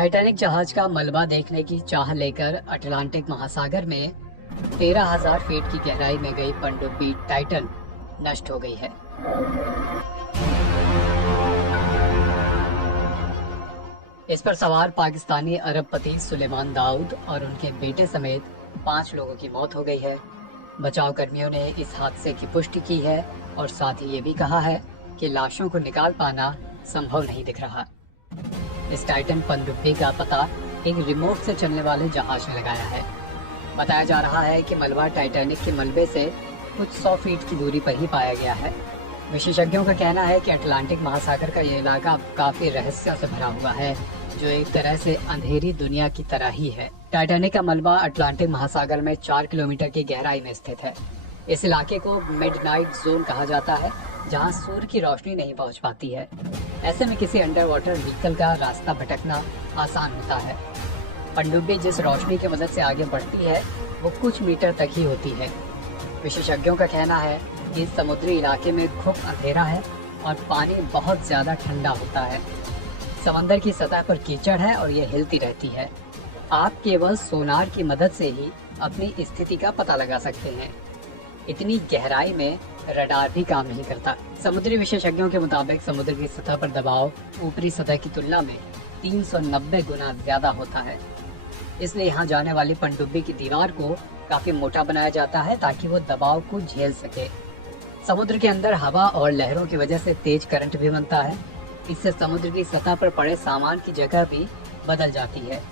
Titanic जहाज का मलबा देखने की चाह लेकर अटलांटिक महासागर में 13,000 फीट की गहराई में गई पनडुब्बी टाइटन नष्ट हो गई है। इस पर सवार पाकिस्तानी अरबपति सुलेमान दाऊद और उनके बेटे समेत 5 लोगों की मौत हो गई है। बचाव कर्मियों ने इस हादसे की पुष्टि की है और साथ ही ये भी कहा है कि लाशों को निकाल पाना संभव नहीं दिख रहा। इस टाइटन पनडुब्बी का पता एक रिमोट से चलने वाले जहाज ने लगाया है। बताया जा रहा है कि मलबा टाइटैनिक के मलबे से कुछ 100 फीट की दूरी पर ही पाया गया है। विशेषज्ञों का कहना है कि अटलांटिक महासागर का ये इलाका काफी रहस्यों से भरा हुआ है, जो एक तरह से अंधेरी दुनिया की तरह ही है। टाइटैनिक का मलबा अटलांटिक महासागर में 4 किलोमीटर की गहराई में स्थित है। इस इलाके को मिडनाइट जोन कहा जाता है, जहां सूर्य की रोशनी नहीं पहुंच पाती है। ऐसे में किसी अंडर वाटर व्हीकल का रास्ता भटकना आसान होता है। पनडुब्बी जिस रोशनी की मदद से आगे बढ़ती है वो कुछ मीटर तक ही होती है। विशेषज्ञों का कहना है कि इस समुद्री इलाके में खूब अंधेरा है और पानी बहुत ज्यादा ठंडा होता है। समंदर की सतह पर कीचड़ है और ये हिलती रहती है। आप केवल सोनार की मदद से ही अपनी स्थिति का पता लगा सकते हैं। इतनी गहराई में रडार भी काम नहीं करता। समुद्री विशेषज्ञों के मुताबिक समुद्र की सतह पर दबाव ऊपरी सतह की तुलना में 390 गुना ज्यादा होता है। इसलिए यहाँ जाने वाली पनडुब्बी की दीवार को काफी मोटा बनाया जाता है ताकि वो दबाव को झेल सके। समुद्र के अंदर हवा और लहरों की वजह से तेज करंट भी बनता है। इससे समुद्र की सतह पर पड़े सामान की जगह भी बदल जाती है।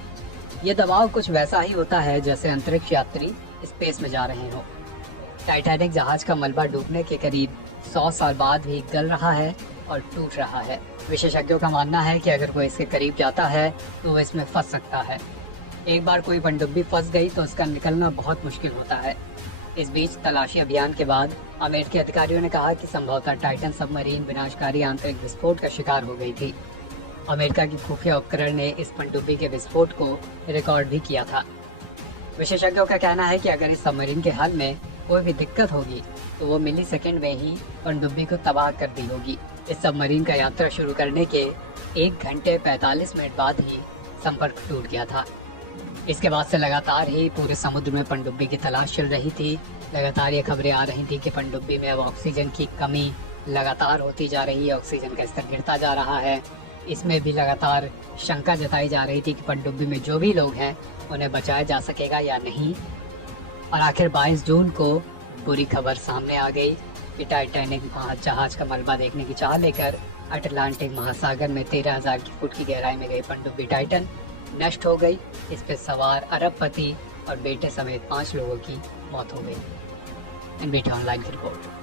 ये दबाव कुछ वैसा ही होता है जैसे अंतरिक्ष यात्री स्पेस में जा रहे हों। टाइटैनिक जहाज का मलबा डूबने के करीब 100 साल बाद भी गल रहा है और टूट रहा है। विशेषज्ञों का मानना है कि अगर कोई इसके करीब जाता है तो वो इसमें फंस सकता है। एक बार कोई पनडुब्बी फंस गई तो उसका निकलना बहुत मुश्किल होता है। इस बीच तलाशी अभियान के बाद अमेरिकी अधिकारियों ने कहा कि संभवतः टाइटन सबमरीन विनाशकारी आंतरिक विस्फोट का शिकार हो गई थी। अमेरिका की खुफिया उपकरण ने इस पनडुब्बी के विस्फोट को रिकॉर्ड भी किया था। विशेषज्ञों का कहना है कि अगर इस सबमरीन के हल में कोई भी दिक्कत होगी तो वो मिली सेकेंड में ही पनडुब्बी को तबाह कर दी होगी। इस सबमरीन का यात्रा शुरू करने के 1 घंटे 45 मिनट बाद ही संपर्क टूट गया था। इसके बाद से लगातार ही पूरे समुद्र में पनडुब्बी की तलाश चल रही थी। लगातार ये खबरें आ रही थी कि पनडुब्बी में अब ऑक्सीजन की कमी लगातार होती जा रही है, ऑक्सीजन का स्तर गिरता जा रहा है। इसमें भी लगातार शंका जताई जा रही थी कि पनडुब्बी में जो भी लोग हैं उन्हें बचाया जा सकेगा या नहीं। और आखिर 22 जून को बुरी खबर सामने आ गई कि टाइटैनिक जहाज का मलबा देखने की चाह लेकर अटलांटिक महासागर में 13,000 फुट की गहराई में गई पनडुब्बी टाइटन नष्ट हो गई। इस पर सवार अरबपति और बेटे समेत 5 लोगों की मौत हो गई। एनबीटी ऑनलाइन की रिपोर्ट।